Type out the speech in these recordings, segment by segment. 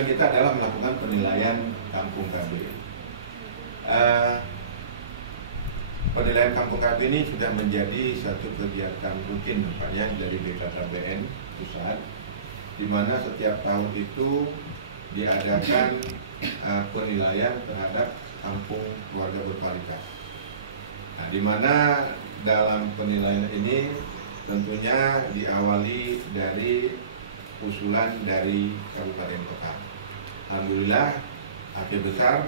tujuan kita adalah melakukan penilaian kampung KB. Penilaian kampung KB ini sudah menjadi satu kegiatan rutin nampaknya dari BKKBN pusat, di mana setiap tahun itu diadakan penilaian terhadap kampung keluarga berkualitas. Nah, di mana dalam penilaian ini tentunya diawali dari usulan dari kabupaten kota. Alhamdulillah, Aceh Besar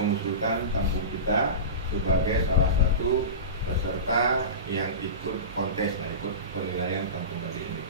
mengusulkan kampung kita sebagai salah satu peserta yang ikut kontes, ikut penilaian kampung KB ini.